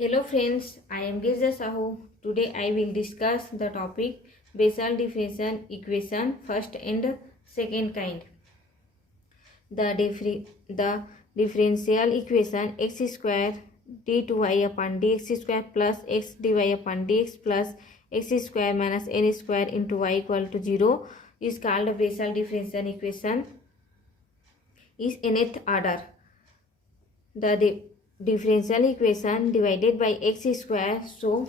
Hello friends, I am Girja Sahu. Today I will discuss the topic Bessel differential equation first and second kind. The differential equation x square d2y upon dx square plus x dy upon dx plus x square minus n square into y equal to 0 is called Bessel differential equation. Is nth order. The differential equation divided by x square, so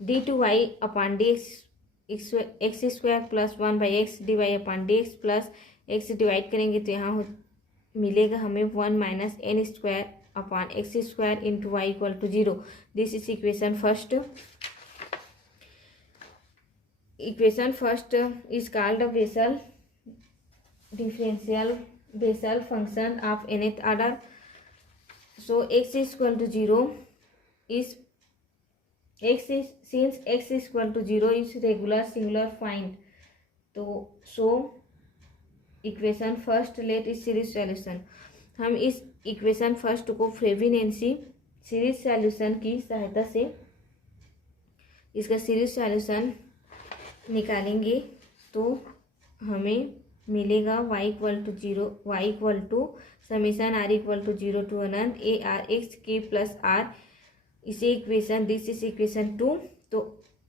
d2y upon dx x square plus 1 by x d y upon d x plus x divide करेंगे तो यहाँ मिलेगा हमें 1 minus n square upon x square into y equal to 0. This is equation first. Equation first is called Bessel differential Bessel function of nth order. So x is equal to 0 is since x is equal to 0 is regular singular find. So equation first let is series solution. हम इस equation first को फ्रेबीनेंसी series solution की सहायता से इसका series solution निकालेंगे तो हमें मिलेगा y equal to 0 y equal to summation r equal to 0 to अनंत a r x k plus r. इसे इक्वेशन दिस इज इक्वेशन 2. तो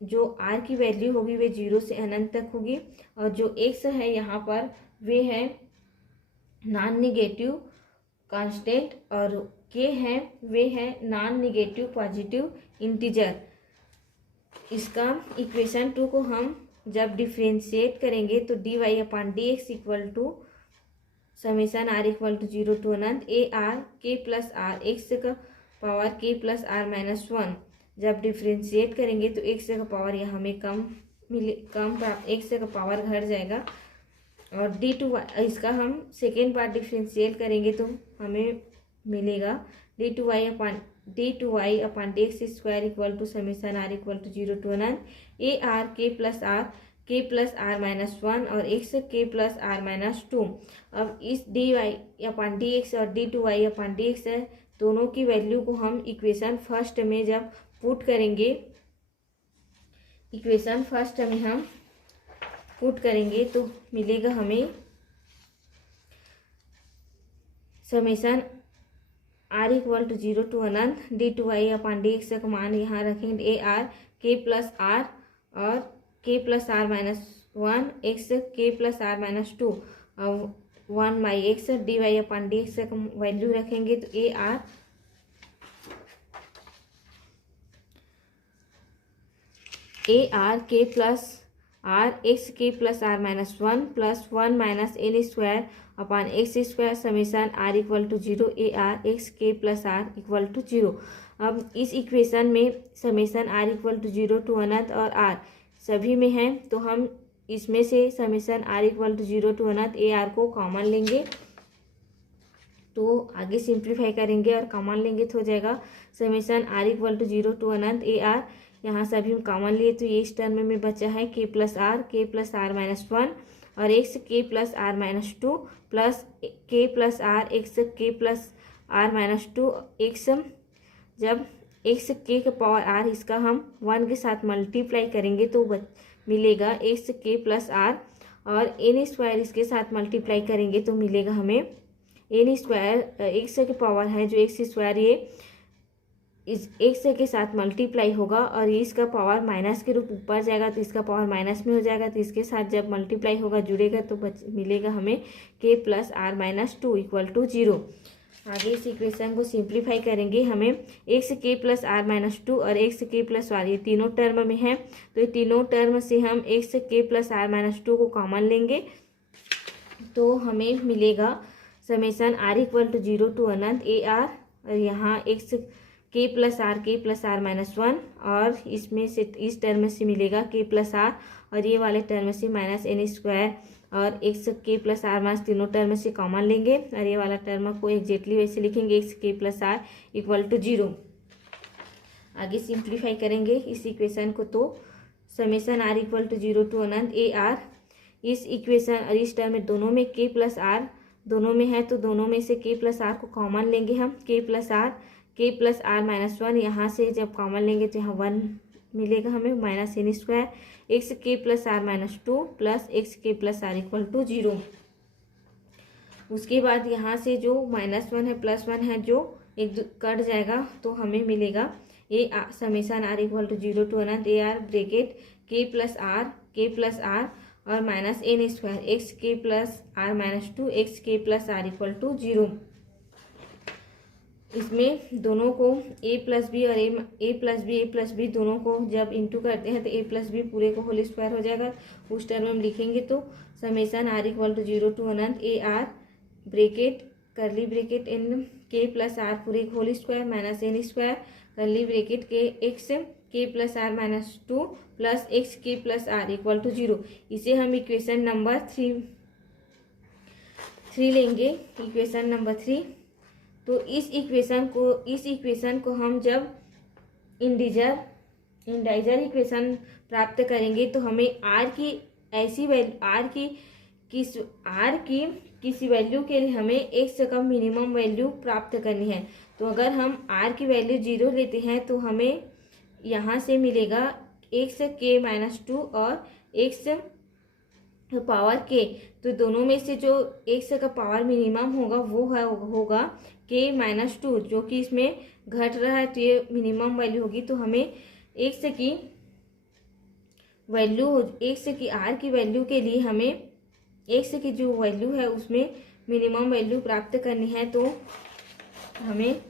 जो r की वैल्यू होगी वे 0 से अनंत तक होगी और जो x है यहाँ पर वे है नॉन निगेटिव कांस्टेंट और k है वे है नॉन निगेटिव पॉजिटिव इंटीजर. इसका इक्वेशन 2 को हम जब डिफ्रेंशिएट करेंगे तो d y upon d x equal to summation r equal to 0 to अनंत a r k plus r x का power k plus r minus 1. जब डिफ्रेंशिएट करेंगे तो एक्स का पावर यहाँ हमें कम एक्स का पावर घट जाएगा और डी टू इसका हम सेकेंड पार्ट डिफ्रेंशिएट करेंगे तो हमें मिलेगा d two y upon d x square equal to summation r equal to 0 to अनंत a r k plus r minus 1 और x k plus r minus 2. अब इस d y upon d x और d two y upon d x दोनों की value को हम equation first में जब पुट करेंगे इक्वेशन फर्स्ट में हम पुट करेंगे तो मिलेगा हमें summation r equal to 0 to अनंत d two y upon d x का मान यहाँ रखेंगे a r k plus r और k plus r minus 1 x k plus r minus 2 और 1 by x d y upon d x का value रखेंगे तो a r k plus r x k plus r minus 1 plus 1 minus n square upon x square summation r equal to 0 a r x k plus r equal to 0. अब इस equation में summation r equal to 0 to अनंत और r सभी में है तो हम इसमें से summation r equal to 0 to अनंत ए आर को कॉमन लेंगे तो आगे सिंप्लीफाई करेंगे और कॉमन लेंगे तो हो जाएगा summation r equal to 0 to अनंत ए आर. यहाँ सभी हम कॉमन लिए तो ये इस टर्म में बचा है के प्लस आर माइनस 1 और x k plus r minus 2 plus के plus r x k plus r minus 2 x. जब एक्स के का पावर आर इसका हम 1 के साथ मल्टीप्लाई करेंगे तो मिलेगा एक्स के प्लस आर और एन स्क्वायर इसके साथ मल्टीप्लाई करेंगे तो मिलेगा हमें एन स्क्वायर एक्स के पावर है जो एक्स स्क्वायर ये इस एक्स के साथ मल्टीप्लाई होगा और इसका पावर माइनस के रूप ऊपर जाएगा तो इसका पावर माइनस में हो जाएगा तो इसके साथ जब मल्टीप्लाई होगा जुड़ेगा तो मिलेगा हमें k plus r minus 2 equal to 0. आगे इस इक्वेशन को सिंप्लीफाई करेंगे हमें x k plus r minus 2 और एक्स के प्लस आर ये तीनों टर्म में है तो ये तीनों टर्म से हम x k plus r minus 2 को कॉमन लेंगे तो हमें मिलेगा summation r equal to 0 to अनंत ए आर और यहाँ x k plus r minus 1 और इसमें से इस टर्म से मिलेगा के प्लस आर और ये वाले टर्म से माइनस एन स्क्वायर और x k plus r minus तीनों टर्म से कॉमन लेंगे और ये वाला टर्म को एग्जैक्टली वैसे लिखेंगे x k plus r equal to 0. आगे सिंप्लीफाई करेंगे इस इक्वेशन को तो summation r equal to 0 to अनंत ए आर. इस इक्वेशन और इस टर्म में दोनों में के प्लस आर दोनों में है तो दोनों में से के प्लस आर को कॉमन लेंगे हम के plus are k plus r minus one, यहाँ से जब कॉमन लेंगे तो यहाँ वन मिलेगा हमें, minus n square x k plus r minus two plus x k plus r equal to 0। उसके बाद यहाँ से जो माइनस वन है प्लस वन है जो एक कट जाएगा, तो हमें मिलेगा a summation r equal to 0 to अनंत a r bracket k plus r और minus n square x k plus r minus two x k plus r equal to 0। इसमें दोनों को ए प्लस बी और ए प्लस बी दोनों को जब into करते हैं तो ए प्लस बी पूरे को होल स्क्वायर हो जाएगा। उस टर्म में हम लिखेंगे तो summation r equal to 0 to अनंत a r bracket curly bracket n k plus r पूरे whole square minus n square curly bracket k x k plus r minus two plus x k plus r equal to 0। इसे हम equation number three लेंगे, equation number 3। तो इस equation को हम जब इंडाइजर equation प्राप्त करेंगे तो हमें आर की ऐसी वैल्यू किसी वैल्यू के लिए हमें एक से कम मिनिमम वैल्यू प्राप्त करनी है। तो अगर हम आर की वैल्यू 0 लेते हैं तो हमें यहाँ से मिलेगा एक्स के माइनस टू और एक्स पावर के, तो दोनों में से जो एक्स का पावर मिनिमम होगा वो होगा के माइनस टू, जो कि इसमें घट रहा है तो ये मिनिमम वैल्यू होगी। तो हमें एक्स की आर की वैल्यू के लिए हमें एक्स की जो वैल्यू है उसमें मिनिमम वैल्यू प्राप्त करनी है। तो हमें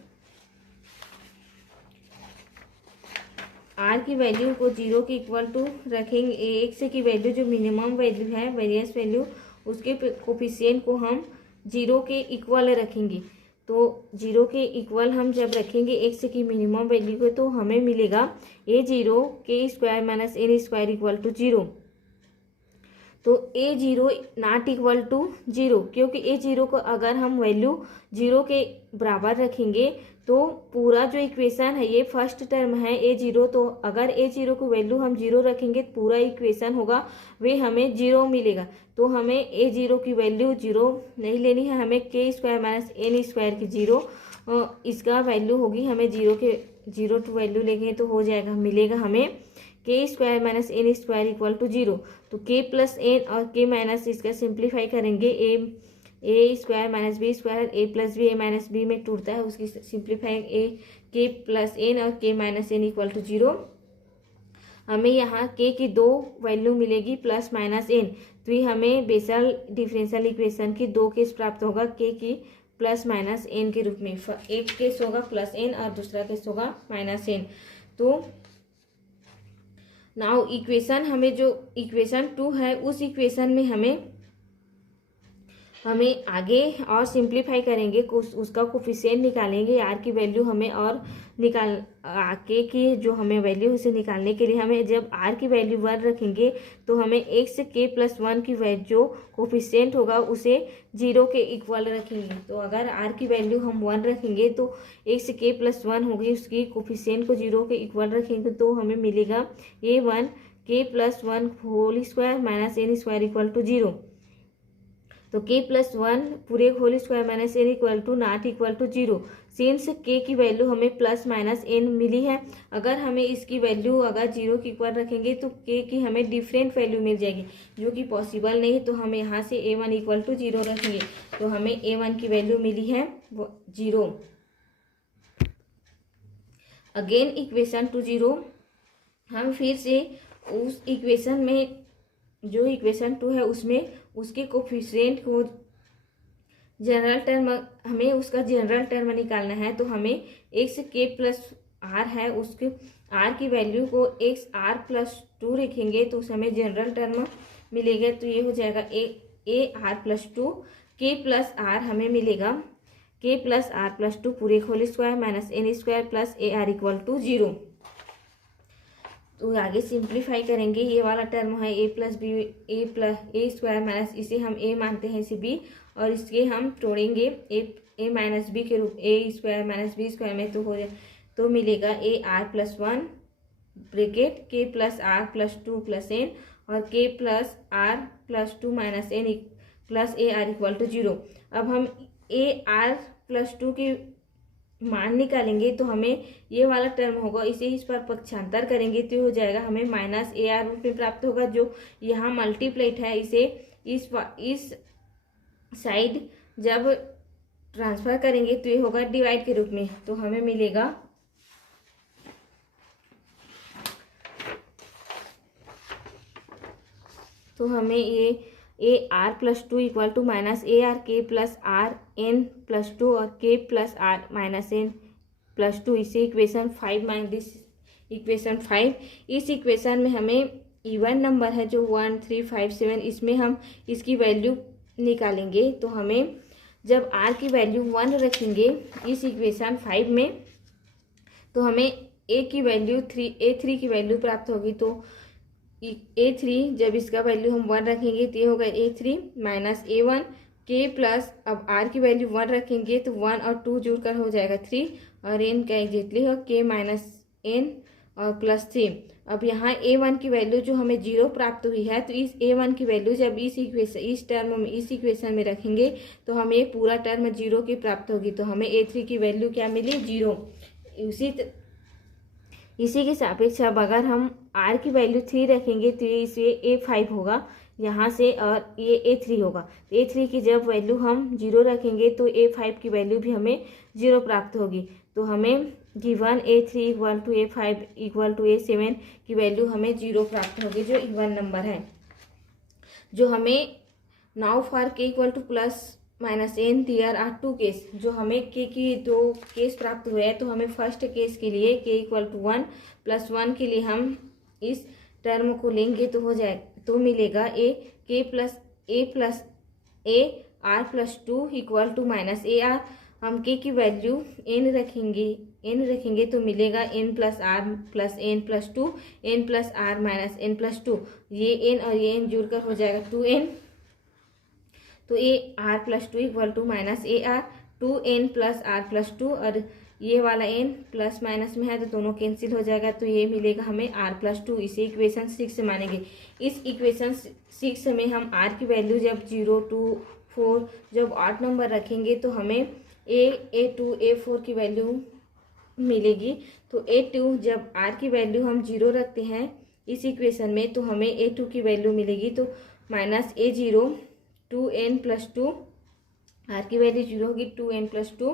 आर की वैल्यू को 0 के इक्वल टू रखेंगे, एक्स की वैल्यू जो मिनिमम वैल्यू है वेरिएंस वैल्यू उसके कोफिशिएंट को हम 0 के इक्वल रखेंगे। तो 0 के इक्वल हम जब रखेंगे एक्स की मिनिमम वैल्यू को तो हमें मिलेगा a0 k square minus n square equal to 0। तो a0 नॉट इक्वल टू 0, क्योंकि a0 को अगर हम वैल्यू 0 के बराबर रखेंगे तो पूरा जो इक्वेशन है ये फर्स्ट टर्म है a0, तो अगर a0 को वैल्यू हम 0 रखेंगे तो पूरा इक्वेशन होगा वे हमें 0 मिलेगा। तो हमें a0 की वैल्यू 0 नहीं लेनी है, हमें k square minus n square की 0 इसका वैल्यू होगी, हमें 0 टू वैल्यू लेंगे तो हो जाएगा, मिलेगा हमें k square minus n square equal to 0। तो के प्लस एन और के माइनस इसका सिंप्लीफाई करेंगे, ए स्क्वायर माइनस बी स्क्वायर ए प्लस बी ए माइनस बी में टूटता है, उसकी सिंप्लीफाई ए के प्लस एन और के माइनस एन इक्वल टू 0। हमें यहाँ के की 2 वैल्यू मिलेगी प्लस माइनस एन, तो ये हमें बेसल डिफरेंशियल इक्वेशन की 2 केस प्राप्त होगा के की प्लस माइनस एन के रूप में। एक केस होगा प्लस एन और दूसरा केस होगा माइनस एन। तो नाउ इक्वेशन हमें जो इक्वेशन 2 है उस इक्वेशन में हमें आगे और सिंप्लीफाई करेंगे, उसका कोफिशिएंट निकालेंगे आर की वैल्यू हमें और के की जो हमें वैल्यू उसे निकालने के लिए हमें जब आर की वैल्यू 1 रखेंगे तो हमें एक्स के प्लस 1 की वैल्यू जो कोफिशिएंट होगा उसे 0 के इक्वल रखेंगे। तो अगर आर की वैल्यू हम 1 रखेंगे तो एक्स के प्लस 1 होगी, उसकी कोफिशिएंट को 0 के इक्वल रखेंगे तो हमें मिलेगा a1 k plus 1 whole square minus n square equal to 0। तो के प्लस 1 पूरे whole square minus n equal to not equal to 0। Since k की वैल्यू हमें प्लस माइनस एन मिली है, अगर हमें इसकी वैल्यू अगर 0 के इक्वल रखेंगे तो के की हमें डिफरेंट वैल्यू मिल जाएगी, जो कि पॉसिबल नहीं। तो हम यहाँ से a1 इक्वल टू 0 रखेंगे, तो हमें a1 की वैल्यू मिली है 0। अगेन इक्वेशन टू 0, हम फिर से उस इक्वेशन में जो इक्वेशन 2 है उसमें उसके कोफिशिएंट को जनरल टर्म, हमें उसका जनरल टर्म निकालना है। तो हमें एक्स के प्लस आर है, उसके आर की वैल्यू को एक्स आर प्लस 2 रखेंगे तो हमें जनरल टर्म मिलेगा। तो ये हो जाएगा ए आर प्लस 2 के प्लस आर हमें मिलेगा के प्लस आर प्लस 2 पूरे whole square minus n square plus a r equal to 0। तो आगे सिंप्लीफाई करेंगे, ये वाला टर्म है a plus b a square minus, इसे हम ए मानते हैं इसे बी, और इसके हम तोड़ेंगे ए माइनस बी के रूप a square minus b square में, तो हो जाए तो मिलेगा a r plus 1 bracket k plus r plus 2 plus n और k plus r plus 2 minus n plus a r equal to 0। अब हम ए आर प्लस 2 की मान निकालेंगे तो हमें ये वाला टर्म होगा, इसे इस पर पक्षांतर करेंगे तो हो जाएगा हमें माइनस ए आर रूप में प्राप्त होगा। जो यहाँ मल्टीप्लाइड है इसे इस साइड जब ट्रांसफर करेंगे तो ये होगा डिवाइड के रूप में, तो हमें मिलेगा तो हमें ये a r plus two equal to minus a r k plus r n plus two और k plus r minus n plus two, इसे इक्वेशन 5 माइनस दिस इक्वेशन 5। इस इक्वेशन में हमें इवन नंबर है जो 1 3 5 7, इसमें हम इसकी वैल्यू निकालेंगे। तो हमें जब आर की वैल्यू 1 रखेंगे इस इक्वेशन 5 में तो हमें ए की वैल्यू A3 की वैल्यू प्राप्त होगी। तो A3 जब इसका वैल्यू हम 1 रखेंगे तो ये होगा A3 minus A1 k plus, अब R की वैल्यू 1 रखेंगे तो 1 और 2 जुड़कर हो जाएगा 3 और n का एग्जैक्टली हो के माइनस n और प्लस 3। अब यहाँ A1 की वैल्यू जो हमें 0 प्राप्त हुई है तो इस A1 की वैल्यू जब इस इक्वेशन में रखेंगे तो हमें पूरा टर्म 0 की प्राप्त होगी। तो हमें A3 की वैल्यू क्या मिली 0। इसी के सापेक्ष अब अगर हम R की वैल्यू 3 रखेंगे तो ये इसे A5 होगा यहाँ से और ये A3 होगा। तो A3 की जब वैल्यू हम 0 रखेंगे तो A5 की वैल्यू भी हमें 0 प्राप्त होगी। तो हमें given A3 equal to A5 equal to A7 की वैल्यू हमें 0 प्राप्त होगी जो इवन नंबर है। जो हमें now for k equal to plus minus n there are 2 case, जो हमें के की 2 केस प्राप्त हुए हैं। तो हमें फर्स्ट केस के लिए के इक्वल टू 1 प्लस 1 के लिए हम इस टर्म को लेंगे तो हो जाए तो मिलेगा k plus a r plus 2 equal to minus a r. हम के की वैल्यू n रखेंगे तो मिलेगा n plus r plus n plus 2 n plus r minus n plus 2, ये n और ये n जुड़कर हो जाएगा 2n। तो a r plus 2 equal to minus a r 2n plus r plus 2 और ये वाला n प्लस माइनस में है तो दोनों कैंसिल हो जाएगा तो ये मिलेगा हमें r प्लस 2। इसे इक्वेशन 6 मानेंगे। इस इक्वेशन 6 में हम r की वैल्यू जब 0 2 4 जब 8 नंबर रखेंगे तो हमें A2 A4 की वैल्यू मिलेगी। तो A2 जब r की वैल्यू हम 0 रखते हैं इस इक्वेशन में तो हमें A2 की वैल्यू मिलेगी तो माइनस A0 2n प्लस 2, आर की वैल्यू 0 होगी 2n प्लस 2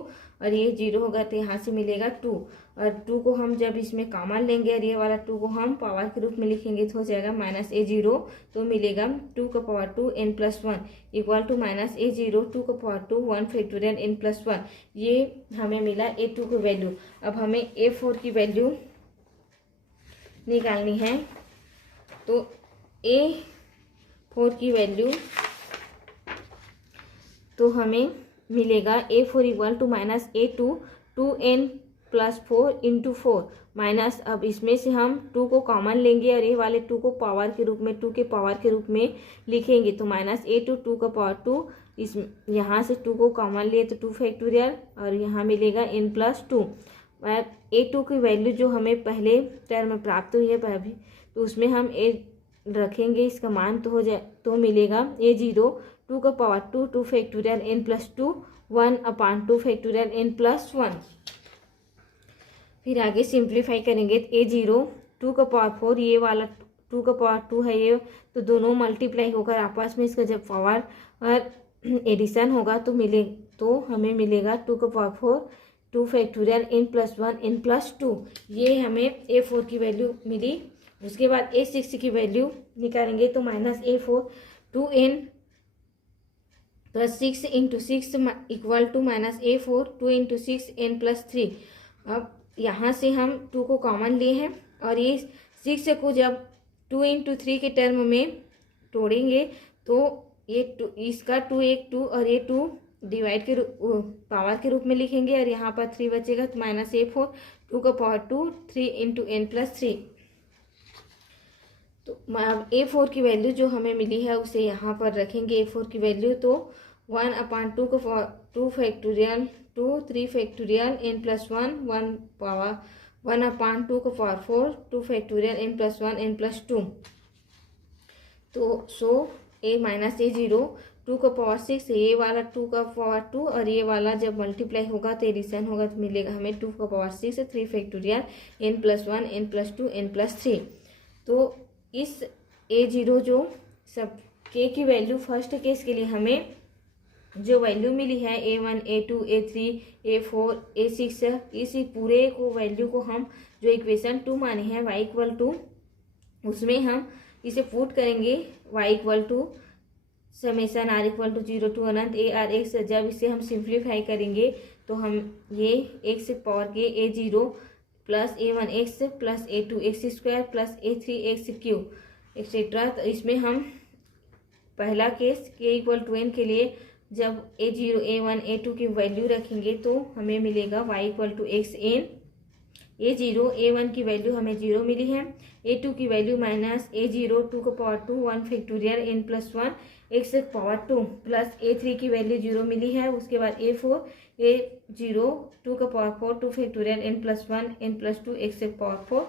और ये 0 होगा तो यहाँ से मिलेगा 2 और 2 को हम जब इसमें कॉमन लेंगे और ये वाला 2 को हम पावर के रूप में लिखेंगे तो हो जाएगा माइनस A0 तो मिलेगा 2 का power 2 n plus 1 equal to minus A0 2 का पावर 2 1 फैक्टोरियल n प्लस 1। ये हमें मिला A2 की वैल्यू। अब हमें A4 की वैल्यू निकालनी है। तो A4 की वैल्यू तो हमें मिलेगा A4 equal to minus A2 2n plus 4 into 4 minus, अब इसमें से हम 2 को कॉमन लेंगे और ये वाले 2 को पावर के रूप में 2 के पावर के रूप में लिखेंगे तो माइनस A2 2 का पावर 2, इस यहाँ से 2 को कॉमन लिए तो 2 फैक्टोरियल और यहाँ मिलेगा n प्लस 2। A2 की वैल्यू जो हमें पहले टर्म में प्राप्त हुई है अभी तो उसमें हम a रखेंगे, इसका मान तो हो जाए तो मिलेगा A0 2 का पावर 2 2 फैक्टोरियल n प्लस 2 1 अपान 2 फैक्टोरियल n प्लस 1। फिर आगे सिंप्लीफाई करेंगे तो A0 2 का पावर 4, ये वाला 2 का पावर 2 है ये तो दोनों मल्टीप्लाई होकर आपस में इसका जब पावर और एडिशन होगा तो हमें मिलेगा 2 का power 4 2 factorial n plus 1 n plus 2। ये हमें A4 की वैल्यू मिली। उसके बाद A6 की वैल्यू निकालेंगे तो minus A4 2n plus 6 into 6 equal to minus A4 2 into 6 n plus 3। अब यहाँ से हम 2 को कॉमन लिए हैं और ये 6 को जब 2 इंटू 3 के टर्म में तोड़ेंगे तो ये इसका 2 एक 2 और ये 2 डिवाइड के पावर के रूप में लिखेंगे और यहाँ पर 3 बचेगा तो माइनस A4 2 का पावर 2 3 इंटू n प्लस 3। तो A4 की वैल्यू जो हमें मिली है उसे यहाँ पर रखेंगे। A4 की वैल्यू तो 1 अपान 2 का 2 factorial 2 3 factorial n plus 1 1 power 1 अपान 2 का power 4 2 factorial n plus 1 n plus 2। तो सो A माइनस A0 टू का पावर 6, ये वाला 2 का पावर 2 और ये वाला जब मल्टीप्लाई होगा तो एडिशन होगा तो मिलेगा हमें 2 का power 6 3 factorial n+1 n+2 n+3। तो इस a0 जो सब k की वैल्यू फर्स्ट केस के लिए हमें जो वैल्यू मिली है a1 a2 a3 a4 a6, इसी पूरे को वैल्यू को हम जो इक्वेशन 2 माने हैं y = उसमें हम इसे पुट करेंगे y = summation r = 0 to Anant ARX। जब इसे हम सिंप्लीफाई करेंगे तो हम ये x पावर के a0 plus a1x plus a2x² plus a3x³ etcetera. तो इसमें हम पहला केस k = n के लिए जब a0 a1 a2 की वैल्यू रखेंगे तो हमें मिलेगा y = xn। a0 a1 की वैल्यू हमें 0 मिली है, a2 की वैल्यू माइनस a0 2 का power 2 1 factorial n+1 x power 2 plus a3 की वैल्यू 0 मिली है। उसके बाद a4 a0 2 का power 4 2 factorial n+1 n+2 x power 4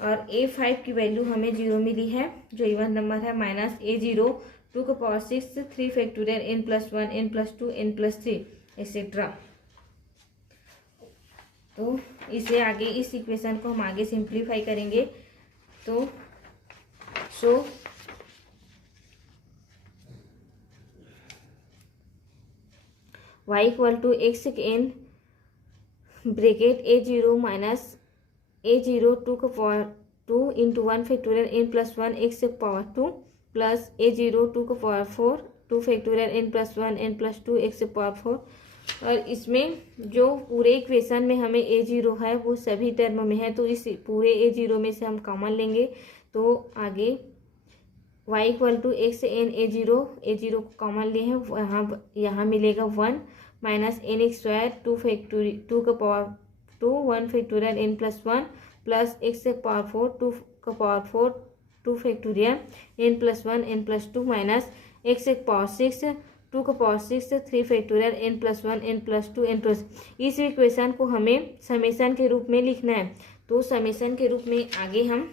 और a5 की वैल्यू हमें 0 मिली है जो इवन नंबर है, माइनस a0 2 का power 6 3 factorial n+1 n+2 n+3 etcetera. तो इसे आगे इस इक्वेशन को हम आगे सिंप्लीफाई करेंगे तो सो y = xn bracket a0 minus a0 2 का power 2 into 1 factorial n+1 x power 2 plus a0 2 का power 4 2 factorial n+1 n+2 x power 4। और इसमें जो पूरे इक्वेशन में हमें a0 है वो सभी टर्म में है, तो इस पूरे a0 में से हम कॉमन लेंगे तो आगे y = xn a0 को कॉमन लिए हैं, यहाँ मिलेगा 1 माइनस n² 2 का power 2 1 factorial n+1 plus x power 4 2 का power 4 2 factorial n+1 n+2 minus x power 6 2 का power 6 3 factorial n+1 n+2 n+। इस इक्वेशन को हमें समेशन के रूप में लिखना है। तो समेशन के रूप में आगे हम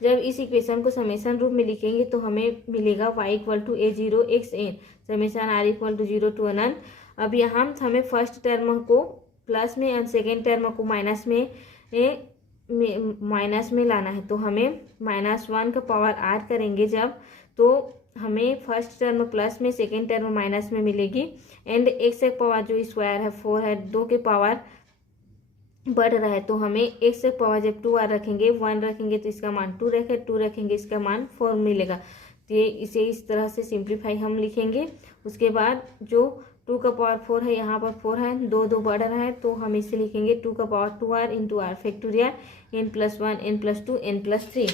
जब इस इक्वेशन को समेशन रूप में लिखेंगे तो हमें मिलेगा y = a0 xn summation r = 0 to अनंत। अब यहाँ हमें फर्स्ट टर्म को प्लस में और सेकेंड टर्म को माइनस में लाना है, तो हमें -1 का पावर r करेंगे जब, तो हमें फर्स्ट टर्म प्लस में सेकेंड टर्म माइनस में मिलेगी एंड x का पावर जो स्क्वायर है 4 है 2 के पावर बढ़ रहा है, तो हमें x का पावर जब 2r रखेंगे 1 रखेंगे तो इसका मान 2 रखे 2 रखेंगे इसका मान 4 मिलेगा। तो ये इसे इस तरह से सिंप्लीफाई हम लिखेंगे। उसके बाद जो 2 का पावर 4 है यहाँ पर 4 है 2 बढ़ रहा है तो हम इसे लिखेंगे 2 का power 2r into r factorial n+1 n+2 n+3।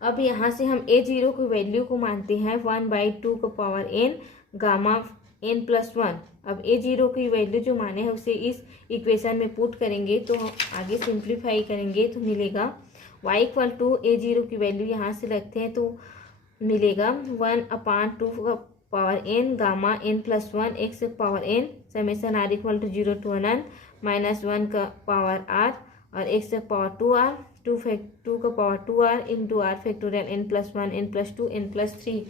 अब यहाँ से हम a0 की वैल्यू को मानते हैं 1/2 का पावर n गामा n+1। अब a0 की वैल्यू जो माने हैं उसे इस इक्वेशन में पुट करेंगे तो हम आगे सिंप्लीफाई करेंगे तो मिलेगा y = a0 की वैल्यू यहाँ से रखते हैं तो मिलेगा 1/2 का power n gamma n+1 x power n summation r = 0 to अनंत -1 का पावर r और x पावर 2r 2 का power 2r into r factorial n+1 n+2 n+3।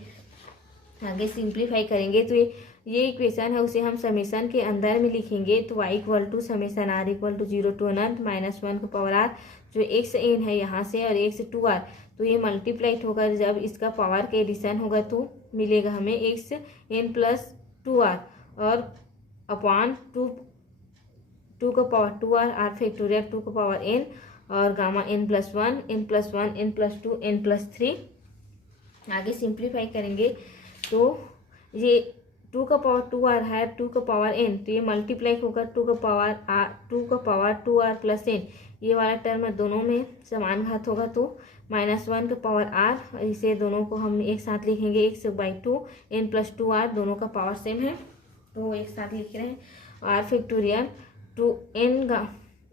आगे सिंप्लीफाई करेंगे तो ये इक्वेशन है उसे हम समेशन के अंदर में लिखेंगे तो y = समेशन r = 0 to अनंत -1 का पावर r जो xn है यहाँ से और x 2r, तो ये मल्टीप्लाइड होगा जब इसका पावर के एडिशन होगा तो मिलेगा हमें xn + 2r और अपॉन 2 का पावर 2r r फैक्टोरियल 2 का पावर n और gamma n+1 n+1 n+2 n+3। आगे सिंप्लीफाई करेंगे तो ये 2 का पावर 2r है 2 का पावर n, तो ये मल्टीप्लाई होगा 2 का पावर 2r प्लस n, ये वाला टर्म दोनों में समान घात होगा तो -1 का पावर r, इसे दोनों को हम एक साथ लिखेंगे x/2 n+2r दोनों का पावर सेम है तो एक साथ लिख रहे हैं r factorial 2n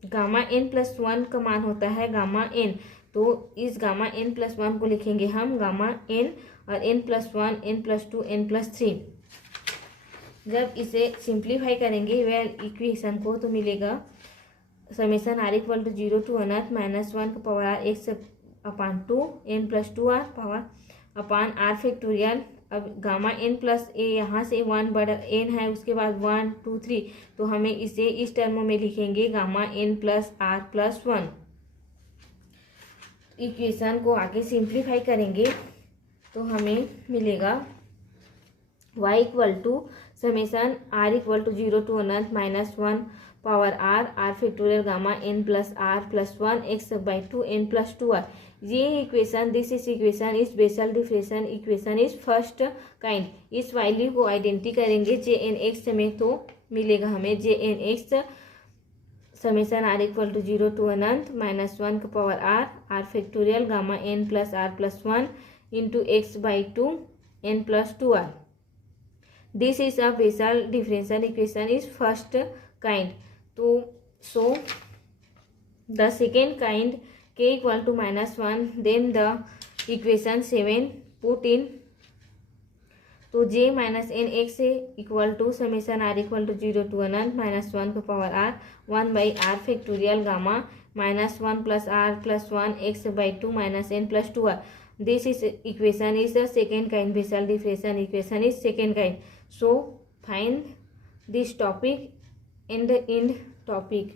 gamma n+1 का मान होता है गामा n, तो इस गामा n+1 को लिखेंगे हम गामा n और n+1 n+2 n+3। जब इसे सिंप्लीफाई करेंगे वे इक्वेशन को तो मिलेगा समेशन r = 0 to अनंत -1 का power r x/2 n+2r power upon r factorial अब गामा एन प्लस ए यहाँ से 1 बड़ा एन है, उसके बाद 1 2 3, तो हमें इसे इस टर्म में लिखेंगे gamma n plus r plus 1। Equation को आगे सिंप्लीफाई करेंगे तो हमें मिलेगा y equal to summation r equal to 0 to अनंत minus 1 power r factorial gamma n plus r plus 1 x by 2 n plus 2r। ये equation, this is equation is Bessel differential equation is first kind. इस value को identity करेंगे j n x में, तो मिलेगा हमें जे n x summation r equal to 0 to अनंत minus 1 का power r factorial gamma n plus r plus 1 into x by 2 n plus 2r। This is a Bessel differential equation is first kind. तो so the second kind k equal to -1, then the equation 7 put in, तो j minus n x equal to summation r equal to 0 to अनंत minus 1 का power r 1 by r factorial gamma minus 1 plus r plus 1 x by 2 minus n plus 2r। This is equation is the second kind, Bessel differential equation is second kind. So find this topic in the end topic.